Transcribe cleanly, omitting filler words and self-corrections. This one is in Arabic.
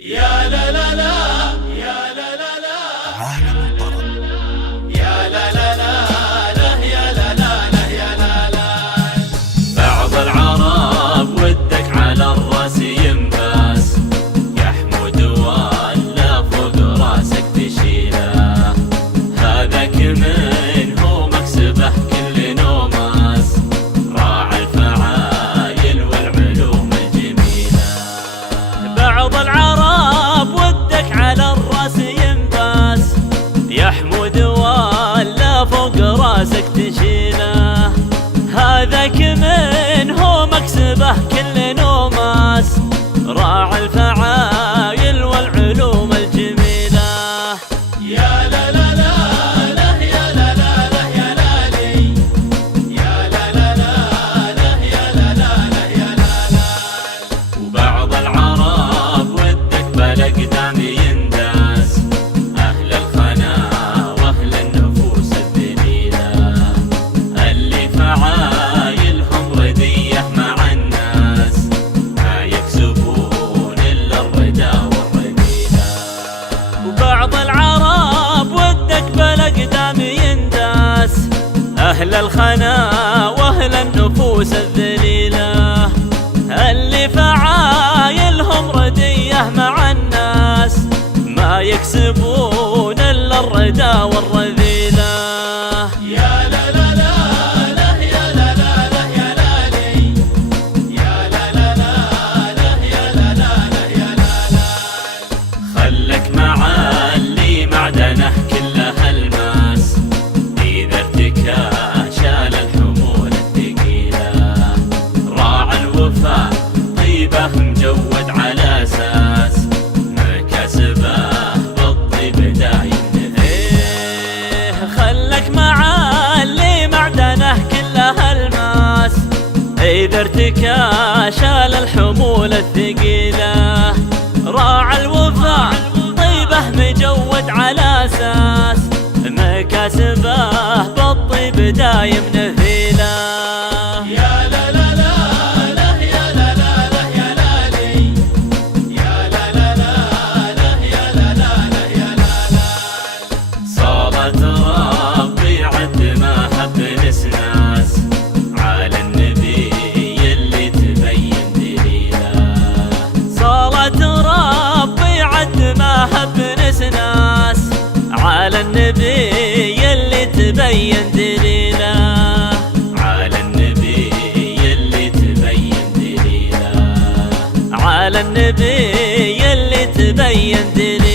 يا لا لا لا يا لا لا لا عالم الطرب. يا لا لا لا لا يا لا لا لا يا لا لا. بعض العرب ودك على الراس ينباس، يا حمود ولا فوق راسك تشيله، هذاك من هو مكسبه كل نوماس، راعي الفعايل والعلوم الجميله. بعض العرب ودك على الراس ينباس، يا حمود ولا فوق راسك تشيله، هذاك من هو مكسبه كل نوماس، راعي الفعايل والعلوم الجميله. يا لا لا لا لا يا لا لا لا يا لالي، يا لا لا لا لا يا لا لا لا يا لا لا. وبعض العرب ودك بالاقدام ينداس، اهل الخنا واهل النفوس الذليله، اللي فعايلهم رديه مع الناس، ما يكسبون الا الردى والرذيله. وبعض العرب ودك بالاقدام ينداس، اهل الخنا واهل النفوس الذليله، اللي فعايلهم رديه مع الناس، ما يكسبون الا الردى والرذيله. يا لا لا لا لا يا لا لا لا يا لالي، يا لا لا لا لا يا لا لا لا يا لا لا. خلك مع اللي معدنه كله الماس، اذا ارتكى شال الحمول الثقيله، راعى الوفاء طيبه مجود على اساس، مكاسبه بالطيب دايم نفيه. خلك مع اللي معدنه كله الماس، اذا ارتكى شال الحمول الثقيله، راعى الوفاء طيبه مجود على اساس، مكاسبه بالطيب دايم نفيله. يا لا لا لا لا يا لا لا لا يا لالي، يا لا لا لا لا يا لا لا لا يا لا لا. صلاة ربي عد ما هب نسناس، على النبي اللي تبين دليله، صلاة ربي عد ما هب نسناس، على النبي اللي تبين دليله، على النبي اللي تبين دليله، على النبي اللي تبين دليله.